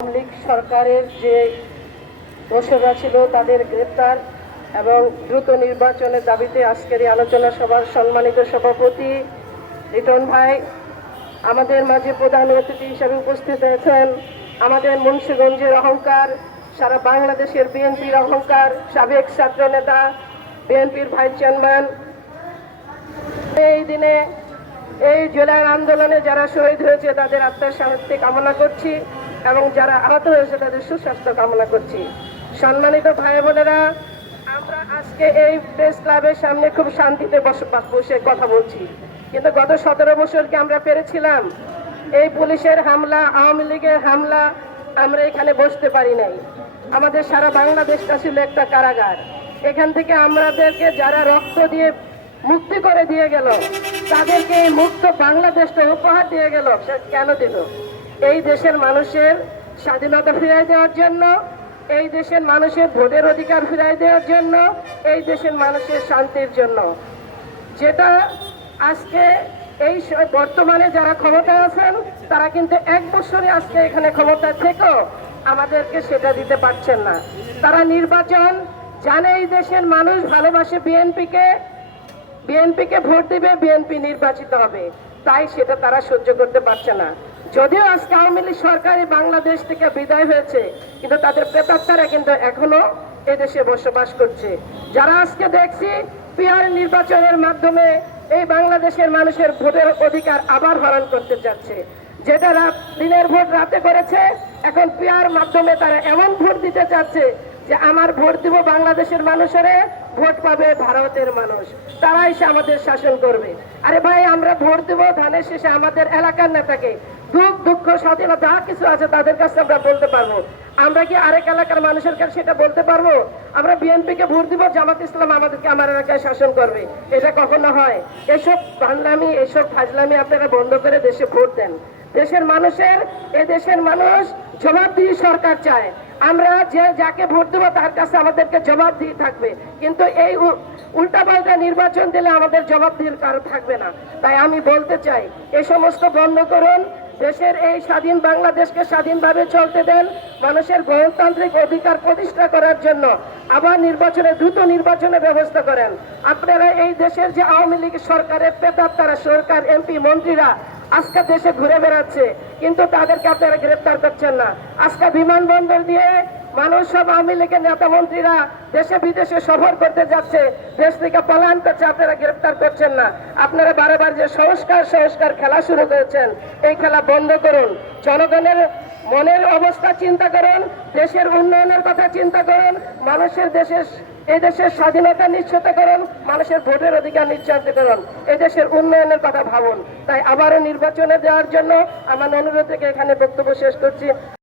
আওয়ামী লীগ সরকারের যে দোষরা ছিল তাদের গ্রেপ্তার এবং দ্রুত নির্বাচনের দাবিতে আজকের এই আলোচনা সভার সম্মানিত সভাপতি লিটন ভাই, আমাদের মাঝে প্রধান অতিথি হিসেবে উপস্থিত হয়েছেন আমাদের মুন্সিগঞ্জের অহংকার, সারা বাংলাদেশের বিএনপির অহংকার, সাবেক ছাত্র নেতা, বিএনপির ভাইস চেয়ারম্যান। এই দিনে এই জুলাই আন্দোলনে যারা শহীদ হয়েছে তাদের আত্মার শান্তি কামনা করছি এবং যারা আহত হয়েছে তাদের সুস্বাস্থ্য কামনা করছি। সম্মানিত ভাই বোনেরা, আমরা আজকে এই প্রেস ক্লাবের সামনে খুব শান্তিতে বসে কথা বলছি, কিন্তু গত 17 বছর কি আমরা পেরেছিলাম? এই পুলিশের হামলা, আওয়ামী লীগের হামলা, আমরা এখানে বসতে পারি নাই। আমাদের সারা বাংলাদেশটা ছিল একটা কারাগার। এখান থেকে আমাদেরকে যারা রক্ত দিয়ে মুক্তি করে দিয়ে গেল, তাদেরকে এই মুক্ত বাংলাদেশটা উপহার দিয়ে গেল। সে কেন দিল? এই দেশের মানুষের স্বাধীনতা ফিরিয়ে দেওয়ার জন্য, এই দেশের মানুষের ভোটের অধিকার ফিরিয়ে দেওয়ার জন্য, এই দেশের মানুষের শান্তির জন্য। যেটা আজকে এই বর্তমানে যারা ক্ষমতায় আছেন তারা কিন্তু 1 বছরে আজকে এখানে ক্ষমতা থেকেও আমাদেরকে সেটা দিতে পারছেন না। তারা নির্বাচন জানে, এই দেশের মানুষ ভালোবাসে বিএনপিকে ভোট দিবে, বিএনপি নির্বাচিত হবে, তাই সেটা তারা সহ্য করতে পারছে না। যদিও আজকে আওয়ামী লীগ সরকারই বাংলাদেশ থেকে বিদায় হয়েছে, কিন্তু তাদের প্রেতাত্মারা কিন্তু এখনো এদেশে বসবাস করছে। যারা আজকে দেখছি পিআর নির্বাচনের মাধ্যমে এই বাংলাদেশের মানুষের ভোটের অধিকার আবার হরণ করতে চাচ্ছে। যেটা দিনের ভোট রাতে করেছে, এখন পিআর মাধ্যমে তারা এমন ভোট দিতে চাচ্ছে যে আমার ভোট দিব বাংলাদেশের মানুষেরা, ভোট পাবে ভারতের মানুষ, তারা এসে আমাদের শাসন করবে। আরে ভাই, আমরা ভোট দিব ধানের শেষে আমাদের এলাকার নেতাকে। দুঃখ স্বাধীনতা যা কিছু আছে তাদের কাছে আমরা বলতে পারবো। আমরা কি আরেক এলাকার মানুষের কাছে সেটা বলতে পারবো? আমরা বিএনপিকে ভোট দিব, জামাত ইসলাম আমাদেরকে আমার এলাকায় শাসন করবে, এটা কখনো হয়? এসব বাংলামি, এসব ফাজলামি আপনারা বন্ধ করে দেশে ভোট দেন। দেশের মানুষের, এদেশের মানুষ জবাবদিহি সরকার চায়। আমরা যাকে ভোট দেবো তার কাছে আমাদেরকে জবাবদিহি থাকবে, কিন্তু এই উল্টাপাল্টা নির্বাচন দিলে আমাদের জবাবদিহির কারণ থাকবে না। তাই আমি বলতে চাই, এই সমস্ত বন্ধ করুন। দেশের এই স্বাধীন বাংলাদেশকে স্বাধীনভাবে চলতে দেন। মানুষের গণতান্ত্রিক অধিকার প্রতিষ্ঠা করার জন্য আবার দ্রুত নির্বাচনের ব্যবস্থা করেন। আপনারা এই দেশের যে আওয়ামী লীগ সরকারের প্রেতাত্মারা, সরকার, এমপি, মন্ত্রীরা আজকে দেশে ঘুরে বেড়াচ্ছে, কিন্তু তাদেরকে আপনারা গ্রেপ্তার করছেন না। আজকে বিমানবন্দর দিয়ে মানুষ, সব আওয়ামী লীগের নেতা মন্ত্রীরা দেশে বিদেশে সফর করতে যাচ্ছে, দেশ থেকে পলায়ন করছে, আপনারা গ্রেপ্তার করছেন না। আপনারা বারবার যে সংস্কার খেলা শুরু করেছেন, এই খেলা বন্ধ করুন। জনগণের মনের অবস্থা চিন্তা করুন, দেশের উন্নয়নের কথা চিন্তা করুন, এই দেশের স্বাধীনতা নিশ্চিত করুন, মানুষের ভোটের অধিকার নিশ্চিত করুন, এই দেশের উন্নয়নের কথা ভাবুন। তাই আবারও নির্বাচনে দেওয়ার জন্য আমার অনুরোধ থেকে এখানে বক্তব্য শেষ করছি।